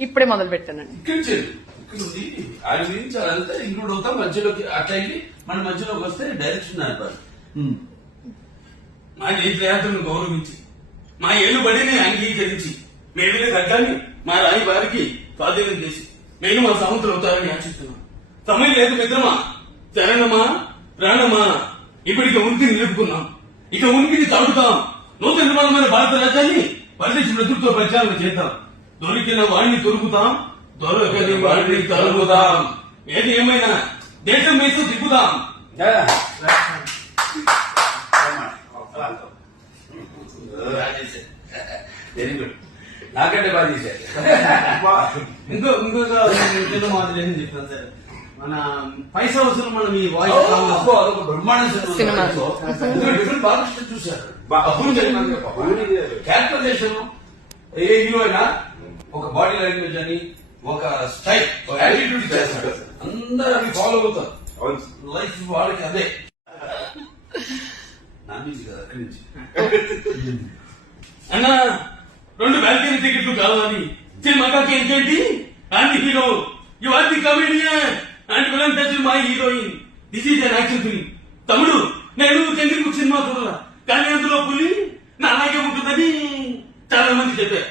ఇప్పుడే మొదలు పెట్టానండి. ఆయన గురించి అదంతా ఇంక్లూడ్ అవుతాం మధ్యలోకి అట్లా వెళ్ళి మన మధ్యలోకి వస్తే డైరెక్షన్ నడపాలి. మా జయయాత్రను గౌరవించి మా ఏలుబడిని అంగీకరించి మేలుగా తగ్గాన్ని మా రాయి వారికి స్వాధీనం చేసి నేను మా సముద్రం అవుతారని ఆశిస్తున్నాం. సమయం లేదు మిత్రమా, చరణమా ప్రాణమా, ఇప్పటికి ఉనికి నిలుపుకున్నాం, ఇక ఉనికిని చాటుతాం. నూతన నిర్మాణమైన భారత రాజ్యాన్ని పరిదేశ నేతృత్వ ప్రచారం చేద్దాం. దొరికిన వాడిని దొరుకుతాం, దొరకని వాడిని తరుగుదాం. ఏది ఏమైనా దేశం వేసి తిప్పుదాం. వెరీ గుడ్, నాకంటే బాగా చేశారు. ఇంకొక చిన్న మాదిరి ఏం చెప్తాను సార్, మన పైసా వసూలు మనం ఈ వాయిస్ బ్రహ్మాండ సినిమా డిఫరెంట్ బాగా చూశారు. క్యారెక్టరైజేషన్ ఏ హీరో అయినా ఒక బాడీ లాంగ్వేజ్ అని ఒక స్టైల్ యాటిట్యూడ్ చేస్తాడు, అందరూ అవి ఫాలో అవుతారు. లైఫ్ వాళ్ళకి అదే నాన్వేజ్ కదా అక్కడి నుంచి. అన్నా 2 బ్యాల్కనీ టికెట్లు కావాలని సినిమాకి ఏంటంటి aunty hero you are the comedian and villain touch my heroine. This is an action film. తమ్ముడు నేను చంద్రముఖి సినిమా చూడాల, కానీ అందులో పులి నా అలాగే ఉంటుందని చాలా మంది చెప్పారు.